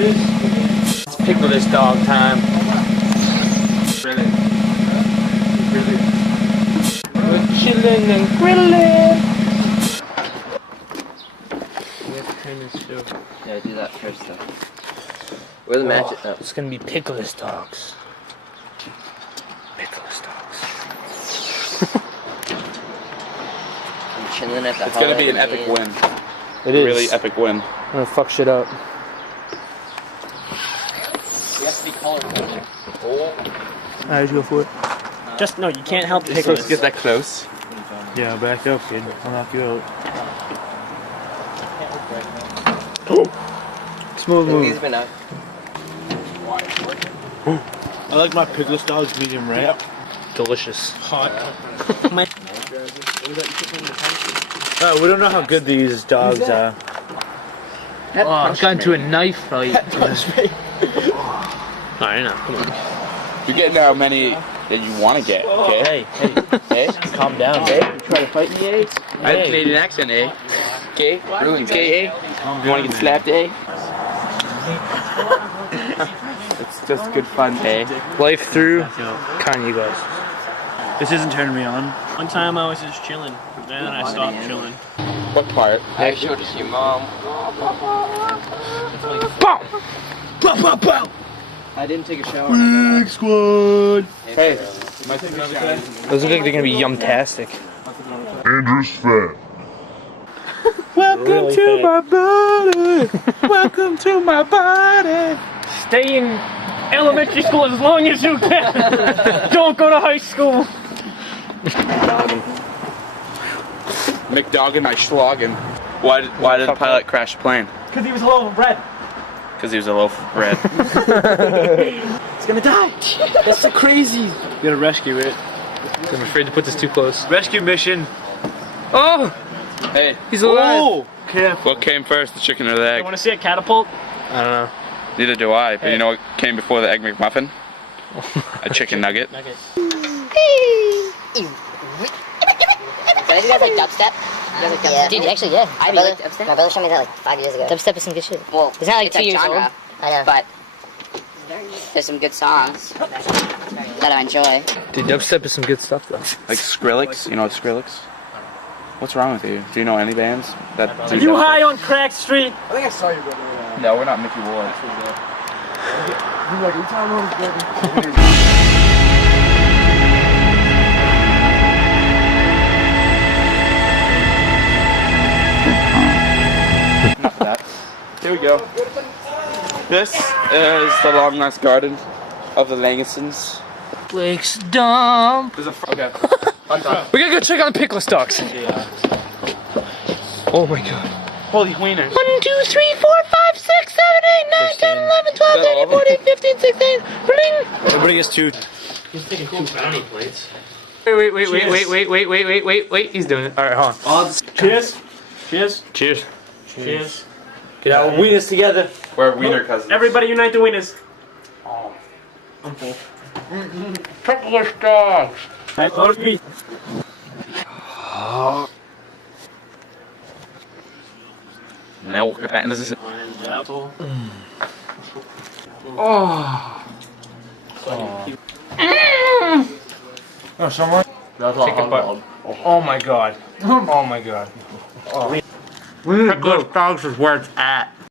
It's Picholas dog time. Really? We're chilling and grilling. Yeah, do that first though. Where the match? Oh. It's gonna be Picholas dogs. Picholas dogs. I'm chilling at the It's gonna be an epic win. It is. Really epic win. I'm gonna fuck shit up. You have to be colorful. Alright, just go for it. Just no, you can't help Picholas. Get that close. Yeah, back up, kid. I'll knock you out. Smooth move. He's been out. I like my Picholas dogs medium rare. Delicious. Hot. We don't know how good these dogs are. Oh, I've gotten to a knife fight. Alright, now, come on. You're getting how many that you want to get, okay? Hey, calm down. Hey, you try to fight me, eh? I have a Canadian accent, eh? Okay? Ruins, okay, eh? You want to get slapped, eh? It's just good fun, eh? Life through Kanye guys. This isn't turning me on. One time I was just chilling, then I stopped chilling. What part? I showed it to your mom. BOOM! I didn't take a shower. Big squad. Hey, Those look like they're gonna be yum-tastic. Andrew's fat. Welcome to my body. Welcome to my body. Stay in elementary school as long as you can. Don't go to high school. McDoggin, I schloggin. Why did the pilot crash the plane? Because he was a loaf of bread. Because he was a loaf of bread. It's gonna die. That's so crazy. You gotta rescue it. I'm afraid to put this too close. Rescue mission. Oh, Hey, he's alive. Oh, careful. what came first, the chicken or the You egg? want to see a catapult? I don't know. Neither do I, but you know what came before the Egg McMuffin? A chicken nugget. Guys, you guys like dubstep? Yeah. Dude, actually, yeah. I My like dubstep. My brother showed me that like 5 years ago. Dubstep is some good shit. Well, It's not like it's 2 a years genre, old. I know. but there's some good songs that I enjoy. Dude, dubstep is some good stuff though. Like Skrillex, you know Skrillex? What's wrong with you? Do you know any bands that do Are you dubstep? high on Crack Street? No, we're not Mickey Ward. Enough of that. Here we go. This is the long lost garden of the Langasons. Blake's dump. There's a okay. We gotta go check on the Picholas dogs. Oh my god. Holy wieners. 1, 2, 3, 4, 5, 6, 7, 8, 9, 10, 11, 12, 13, 14, 15, 16. Bling. Everybody gets two. He's taking 2 brownie plates. Wait. He's doing it. Alright, hold on. Cheers. Cheers. Cheers. Cheers. Get our wieners together. We're wiener cousins. Everybody unite the winners. I'm full. Picholas dogs. Milk. This is Apple. Oh, someone. Chicken butt. Oh my god. Oh my god. Picholas dogs is where it's at.